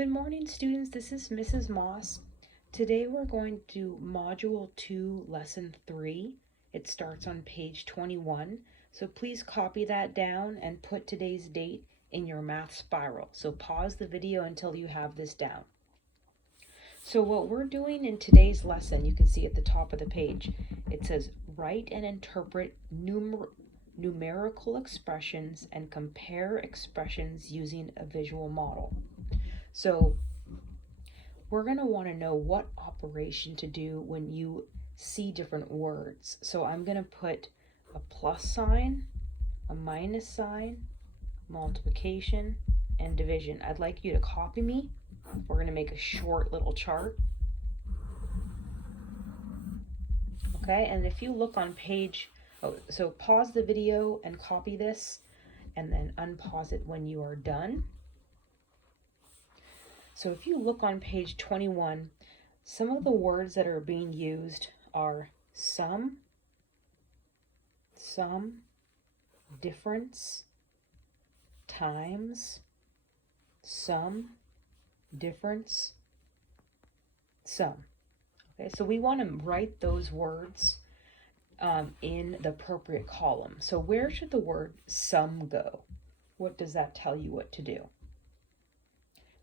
Good morning, students. This is Mrs. Moss. Today we're going to do Module 2, Lesson 3. It starts on page 21. So please copy that down and put today's date in your math spiral. So pause the video until you have this down. So what we're doing in today's lesson, you can see at the top of the page, it says write and interpret numerical expressions and compare expressions using a visual model. So we're going to want to know what operation to do when you see different words. So I'm going to put a plus sign, a minus sign, multiplication, and division. I'd like you to copy me. We're going to make a short little chart. Okay, and if you look on page, so pause the video and copy this, and then unpause it when you are done. So if you look on page 21, some of the words that are being used are sum, difference, times, sum, difference, sum. Okay, so we want to write those words in the appropriate column. So where should the word sum go? What does that tell you what to do?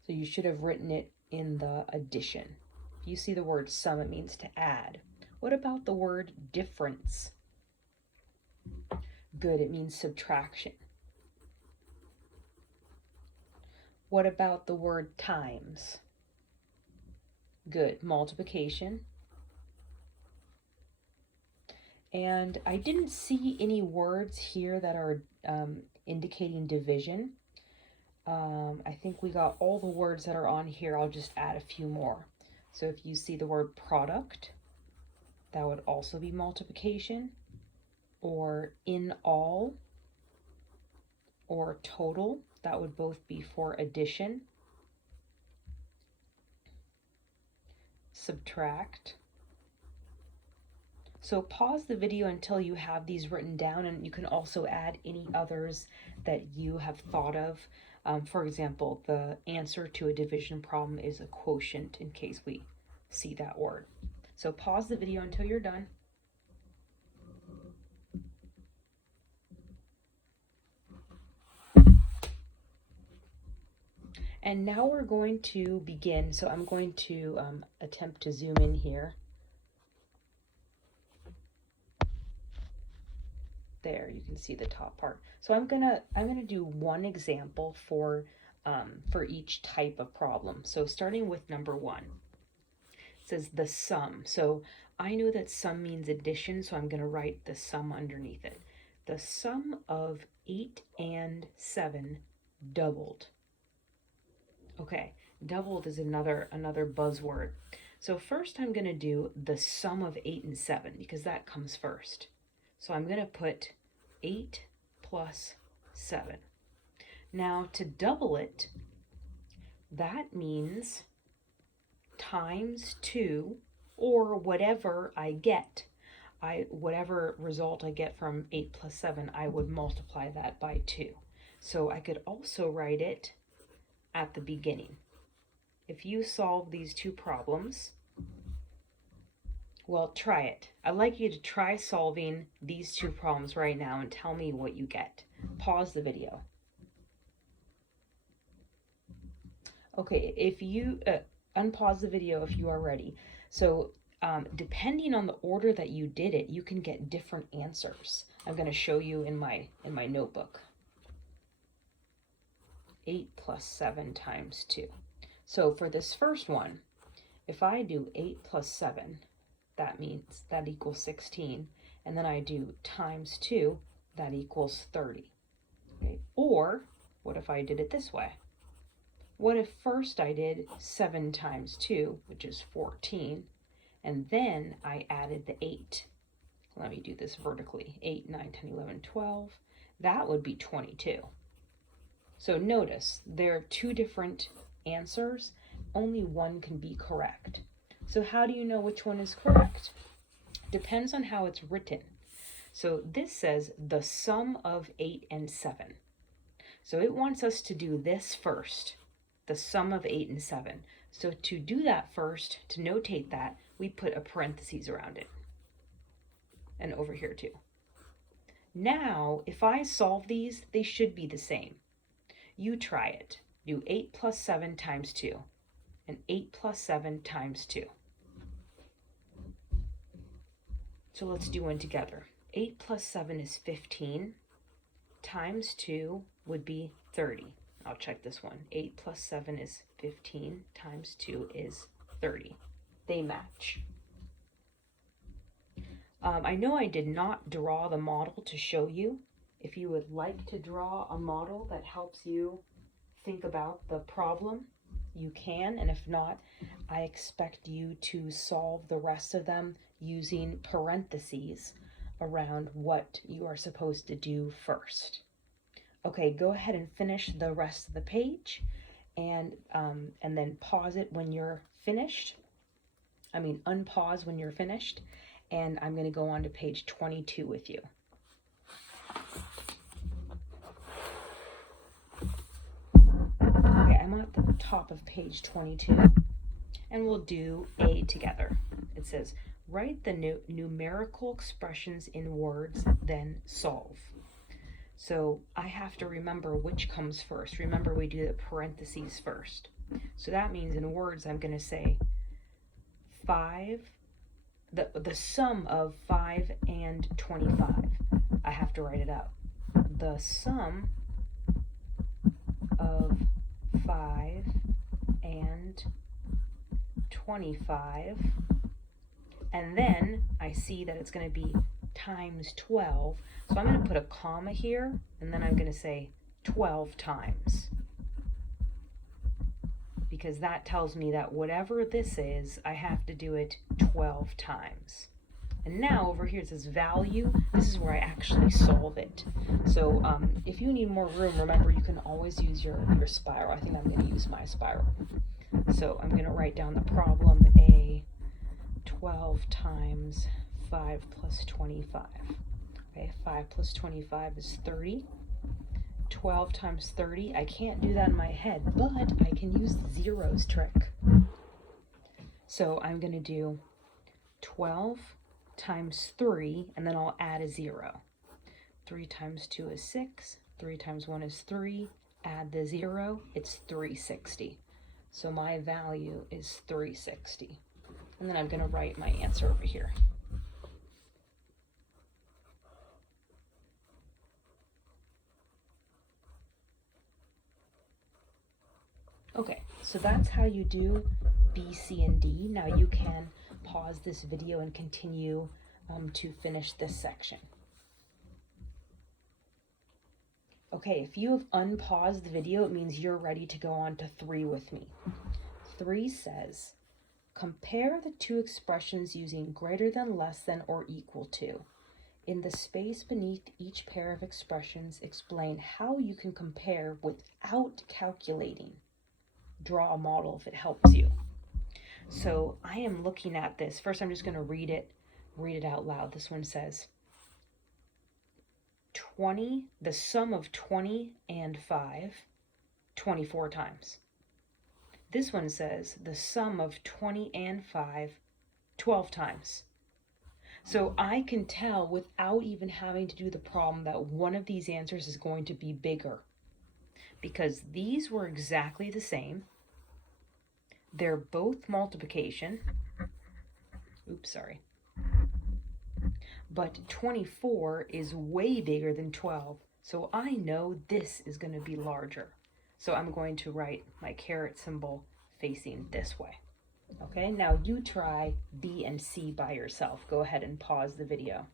So you should have written it in the addition. If you see the word sum, it means to add. What about the word difference? Good, it means subtraction. What about the word times? Good, multiplication. And I didn't see any words here that are indicating division. I think we got all the words that are on here. I'll just add a few more. So if you see the word product, that would also be multiplication, or in all, or total. That would both be for addition. Subtract. So pause the video until you have these written down, and you can also add any others that you have thought of. For example, the answer to a division problem is a quotient in case we see that word. So pause the video until you're done. And now we're going to begin. So I'm going to attempt to zoom in here. There, you can see the top part. So I'm gonna do one example for each type of problem. So starting with number 1, it says the sum. So I know that sum means addition, so I'm gonna write the sum underneath it. The sum of 8 and 7 doubled. Okay, doubled is another buzzword. So first I'm gonna do the sum of 8 and 7 because that comes first. So I'm going to put 8 plus 7. Now to double it, that means times 2, or whatever I get. Whatever result I get from 8 plus 7, I would multiply that by 2. So I could also write it at the beginning. If you solve these two problems, well, try it. I'd like you to try solving these two problems right now and tell me what you get. Pause the video. Okay, if you unpause the video if you are ready. So depending on the order that you did it, you can get different answers. I'm going to show you in my notebook. 8 plus 7 times 2. So for this first one, if I do 8 plus 7, that means that equals 16, and then I do times 2, that equals 30. Okay. Or what if I did it this way? What if first I did 7 times 2, which is 14, and then I added the 8. Let me do this vertically. 8, 9, 10, 11, 12. That would be 22. So notice there are two different answers. Only one can be correct. So how do you know which one is correct? Depends on how it's written. So this says the sum of 8 and 7. So it wants us to do this first. the sum of 8 and 7. So to do that first, to notate that, we put a parentheses around it. And over here too. Now, if I solve these, they should be the same. You try it. Do 8 plus 7 times 2. And 8 plus 7 times 2. So let's do one together. 8 plus 7 is 15. Times 2 would be 30. I'll check this one. 8 plus 7 is 15. Times 2 is 30. They match. I know I did not draw the model to show you. If you would like to draw a model that helps you think about the problem, you can. And if not, I expect you to solve the rest of them using parentheses around what you are supposed to do first. Okay, go ahead and finish the rest of the page and then pause it when you're finished. Unpause when you're finished. And I'm going to go on to page 22 with you. Okay, I'm at the top of page 22, and we'll do A together. It says, write the numerical expressions in words, then solve. So I have to remember which comes first. Remember, we do the parentheses first. So that means in words, I'm going to say 5. The sum of 5 and 25. I have to write it out. The sum of 5 and 25. And then I see that it's going to be times 12. So I'm going to put a comma here, and then I'm going to say 12 times. Because that tells me that whatever this is, I have to do it 12 times. And now over here it says value. This is where I actually solve it. So if you need more room, remember you can always use your spiral. I think I'm going to use my spiral. So I'm going to write down the problem A, 12 times 5 plus 25. Okay, 5 plus 25 is 30. 12 times 30, I can't do that in my head, but I can use the zeros trick. So I'm going to do 12 times 3, and then I'll add a 0. 3 times 2 is 6, 3 times 1 is 3, add the 0, it's 360. So my value is 360. And then I'm going to write my answer over here. Okay, so that's how you do B, C, and D. Now you can pause this video and continue to finish this section. Okay, if you have unpaused the video, it means you're ready to go on to 3 with me. 3 says, compare the two expressions using greater than, less than, or equal to. In the space beneath each pair of expressions, explain how you can compare without calculating. Draw a model if it helps you. So I am looking at this. First, I'm just going to read it out loud. This one says 20, the sum of 20 and 5, 24 times. This one says the sum of 20 and 5, 12 times. So I can tell without even having to do the problem that one of these answers is going to be bigger, because these were exactly the same. They're both multiplication. Oops, sorry. But 24 is way bigger than 12. So I know this is going to be larger. So I'm going to write my caret symbol facing this way. Okay, now you try B and C by yourself. Go ahead and pause the video.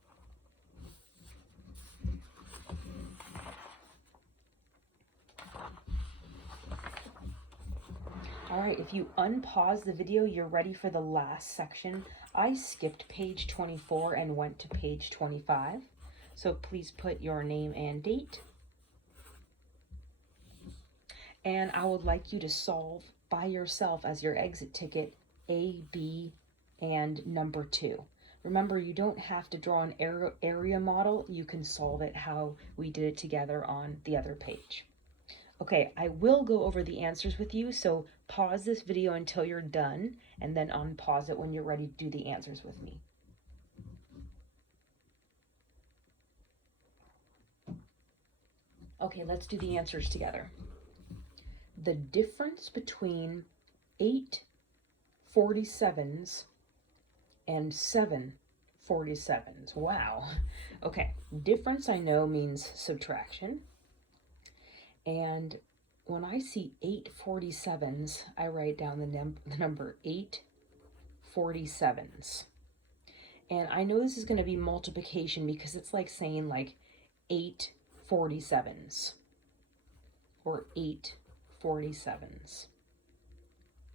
All right, if you unpause the video, you're ready for the last section. I skipped page 24 and went to page 25. So please put your name and date. And I would like you to solve by yourself as your exit ticket A, B, and number 2. Remember, you don't have to draw an area model. You can solve it how we did it together on the other page. Okay, I will go over the answers with you, so pause this video until you're done, and then unpause it when you're ready to do the answers with me. Okay, let's do the answers together. The difference between 8 47s and 7 47s. Wow. Okay, difference I know means subtraction. And when I see 8 47s, I write down the number 8 47s. And I know this is going to be multiplication because it's like saying like 8 47s or 8 47s.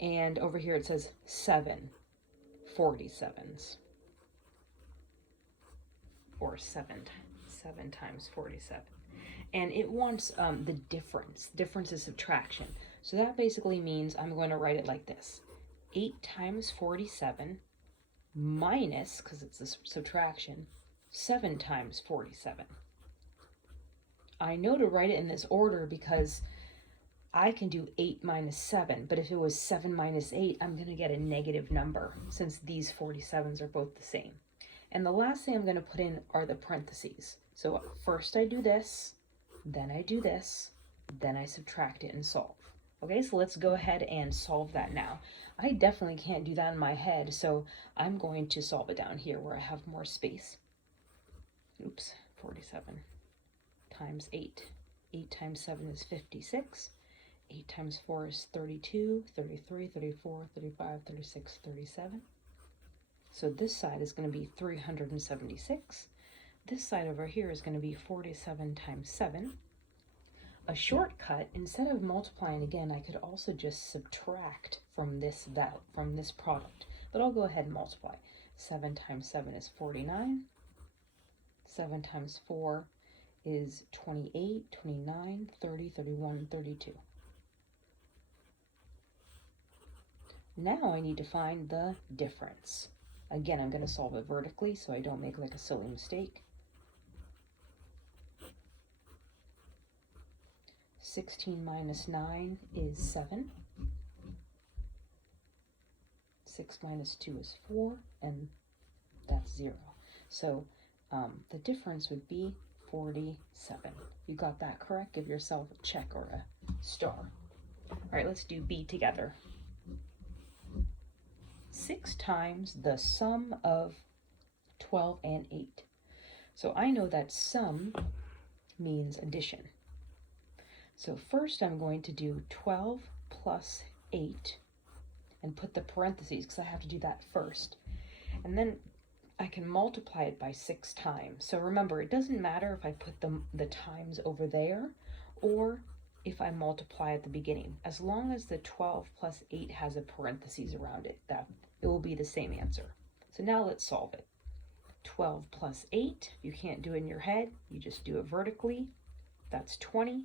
And over here it says 7 47s or 7 times 47. And it wants the difference. Difference is subtraction. So that basically means I'm going to write it like this. 8 times 47 minus, because it's a subtraction, 7 times 47. I know to write it in this order because I can do 8 minus 7, but if it was 7 minus 8, I'm going to get a negative number since these 47s are both the same. And the last thing I'm going to put in are the parentheses. So first I do this, then I do this, then I subtract it and solve. Okay, so let's go ahead and solve that now. I definitely can't do that in my head, so I'm going to solve it down here where I have more space. Oops, 47 times 8. 8 times 7 is 56. 8 times 4 is 32, 33, 34, 35, 36, 37. So this side is going to be 376. This side over here is going to be 47 times 7. A shortcut, instead of multiplying again, I could also just subtract from this product. But I'll go ahead and multiply. 7 times 7 is 49. 7 times 4 is 28, 29, 30, 31, 32. Now I need to find the difference. Again, I'm going to solve it vertically so I don't make like a silly mistake. 16 minus 9 is 7. 6 minus 2 is 4, and that's 0. So the difference would be 47. You got that correct? Give yourself a check or a star. All right, let's do B together. 6 times the sum of 12 and 8. So I know that sum means addition. So first I'm going to do 12 plus 8 and put the parentheses because I have to do that first. And then I can multiply it by 6 times. So remember, it doesn't matter if I put the times over there or if I multiply at the beginning. As long as the 12 plus 8 has a parentheses around it, that it will be the same answer. So now let's solve it. 12 plus 8, you can't do it in your head, you just do it vertically. That's 20.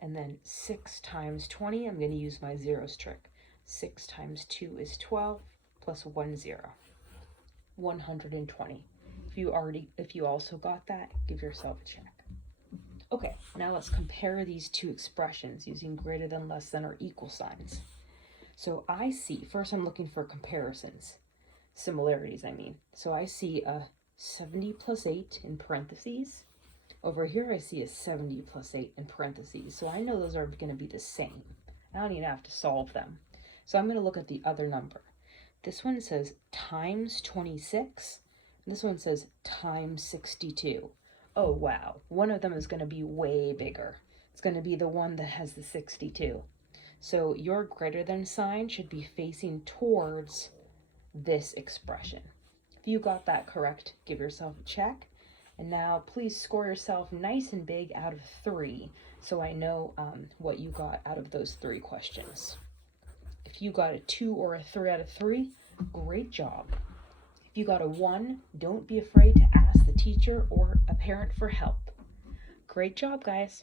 And then 6 times 20, I'm going to use my zeros trick. 6 times 2 is 12, plus 1 0. 120. If you also got that, give yourself a check. Okay, now let's compare these two expressions using greater than, less than, or equal signs. So I see, first I'm looking for comparisons. Similarities, I mean. So I see a 70 plus 8 in parentheses. Over here I see a 70 plus 8 in parentheses. So I know those are going to be the same. I don't even have to solve them. So I'm going to look at the other number. This one says times 26. And this one says times 62. Oh, wow. One of them is going to be way bigger. It's going to be the one that has the 62. So your greater than sign should be facing towards this expression. If you got that correct, give yourself a check. And now please score yourself nice and big out of 3 so I know what you got out of those 3 questions. If you got a 2 or a 3 out of 3, great job. If you got a 1, don't be afraid to ask the teacher or a parent for help. Great job, guys.